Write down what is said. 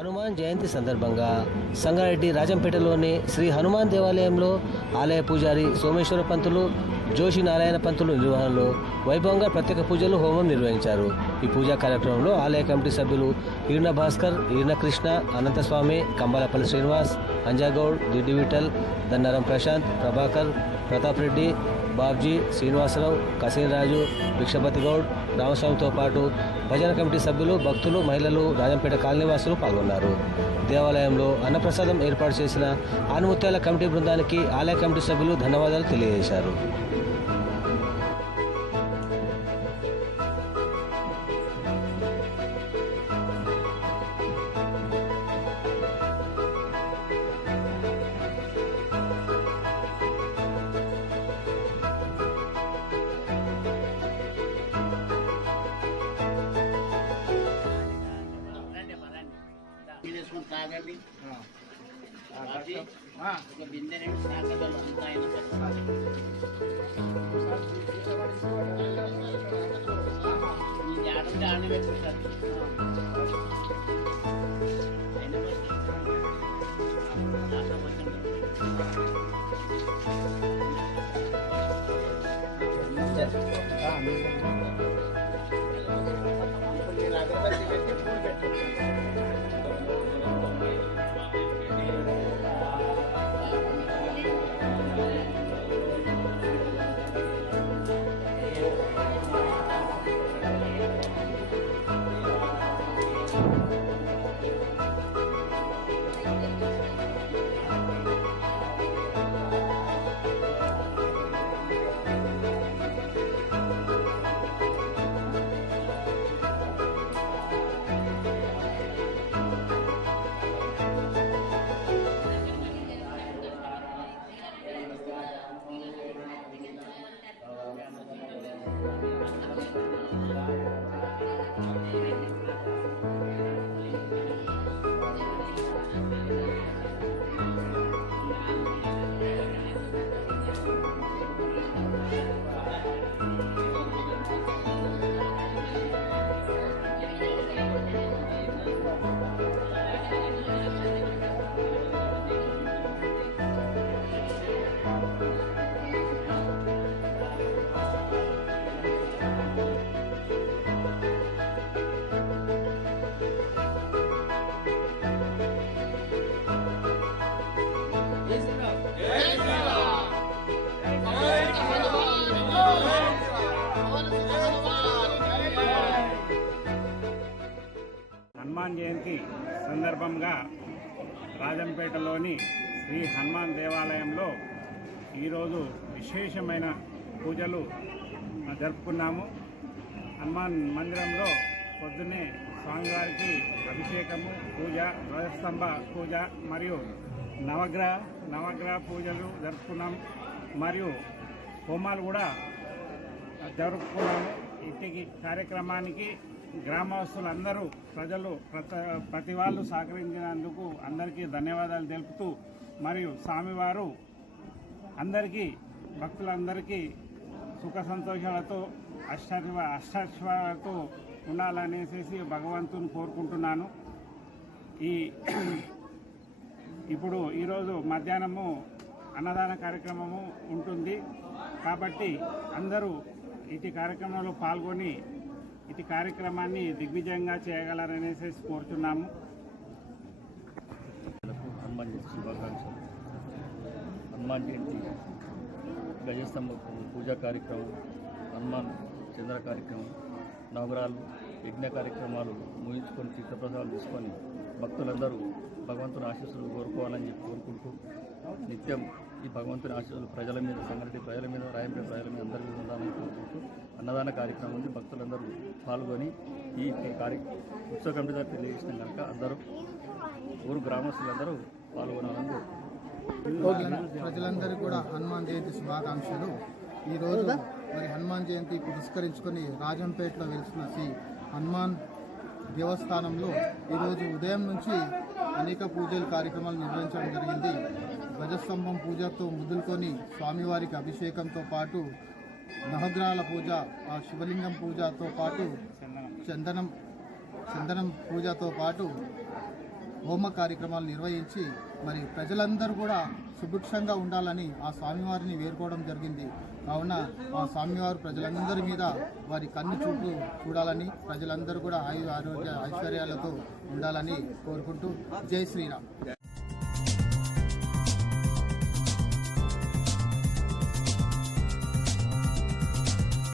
హనుమాన్ జయంతి సందర్భంగా సంగారెడ్డి రాజంపేటలోని శ్రీ హనుమాన్ దేవాలయంలో ఆలయ పూజారి సోమేశ్వర పంతులు, జోషి నారాయణ పంతులు నిర్వహణలో వైభవంగా ప్రత్యేక పూజలు, హోమం నిర్వహించారు. ఈ పూజా కార్యక్రమంలో ఆలయ కమిటీ సభ్యులు ఈర్న భాస్కర్, ఈర్న కృష్ణ, అనంతస్వామి, కంబాలపల్లి శ్రీనివాస్, అంజాగౌడ్, దిడ్డి విఠల్, దన్నరం ప్రశాంత్, ప్రభాకర్, ప్రతాప్ రెడ్డి, బాబ్జీ, శ్రీనివాసరావు, కసీరాజు, భిక్షపతి గౌడ్, రామస్వామితో పాటు భజన కమిటీ సభ్యులు, భక్తులు, మహిళలు, రాజంపేట కాలనీవాసులు పాల్గొన్నారు. దేవాలయంలో అన్నప్రసాదం ఏర్పాటు చేసిన ఆనుముత్యాల కమిటీ బృందానికి ఆలయ కమిటీ సభ్యులు ధన్యవాదాలు తెలియజేశారు. తాగండి ఒక బిందె సాగలు అంతా అయిన ఆడుంటే ఆడ పెట్టుకుంటారు. అగరబత్తి పెట్టి పూలు పెట్టుకుంటారు. హనుమాన్ జయంతి సందర్భంగా రాజంపేటలోని శ్రీ హనుమాన్ దేవాలయంలో ఈరోజు విశేషమైన పూజలు జరుపుకున్నాము. హనుమాన్ మందిరంలో పొద్దున్నే స్వామివారికి అభిషేకము, పూజ, ధ్వజస్తంభ పూజ మరియు నవగ్రహ పూజలు జరుపుకున్నాము. మరియు హోమాలు కూడా జరుపుకున్నాము. ఇంటికి కార్యక్రమానికి గ్రామస్తులందరూ ప్రతి వాళ్ళు సహకరించినందుకు అందరికీ ధన్యవాదాలు తెలుపుతూ, మరియు స్వామివారు అందరికీ భక్తులందరికీ సుఖ సంతోషాలతో అష్టైశ్వర్యాలతో ఉండాలనేసి భగవంతుని కోరుకుంటున్నాను. ఇప్పుడు ఈరోజు మధ్యాహ్నము అన్నదాన కార్యక్రమము ఉంటుంది కాబట్టి అందరూ ఇటు కార్యక్రమంలో పాల్గొని ఇటు కార్యక్రమాన్ని దిగ్విజయంగా చేయగలరనేసి కోరుతున్నాము. హనుమాన్ జయంతి శుభాకాంక్షలు. హనుమాన్ జయంతి గజస్తంభ పూజా కార్యక్రమం, హనుమాన్ చంద్ర కార్యక్రమం, నవగ్రహాలు, యజ్ఞ కార్యక్రమాలు ముగించుకొని తీర్థప్రసాదాలు తీసుకొని భక్తులందరూ భగవంతుని ఆశీస్సులు కోరుకోవాలని చెప్పి కోరుకుంటూ, నిత్యం ఈ భగవంతుని ఆశీస్సులు ప్రజల మీద, సంగారెడ్డి ప్రజల మీద, రాయంపేట ప్రజల మీద అందరి మీద ఉండాలని కోరుకుంటూ అన్నదాన కార్యక్రమం ఉంది. భక్తులందరూ పాల్గొని ఈ ఉత్సవ కమిటీ ద్వారా తెలియజేసిన కనుక అందరూ ఊరు గ్రామస్తులందరూ పాల్గొనాలని ప్రజలందరికీ కూడా హనుమాన్ జయంతి శుభాకాంక్షలు. ఈరోజు మరి హనుమాన్ జయంతి పురస్కరించుకొని రాజంపేటలో వెలిసిన శ్రీ హనుమాన్ దేవస్థానంలో ఈరోజు ఉదయం నుంచి అనేక పూజలు కార్యక్రమాలు నిర్వహించడం జరిగింది. ధ్వజస్తంభం పూజతో మొదలుకొని స్వామివారికి అభిషేకంతో పాటు నవగ్రహాల పూజ, ఆ శివలింగం పూజతో పాటు చందనం పూజతో పాటు హోమ కార్యక్రమాలు నిర్వహించి మరి ప్రజలందరూ కూడా సుభిక్షంగా ఉండాలని ఆ స్వామివారిని వేడుకోవడం జరిగింది. కావున ఆ స్వామివారు ప్రజలందరి మీద వారి కన్ను చూపు చూడాలని, ప్రజలందరూ కూడా ఆరోగ్య ఐశ్వర్యాలతో ఉండాలని కోరుకుంటూ జై శ్రీరామ్.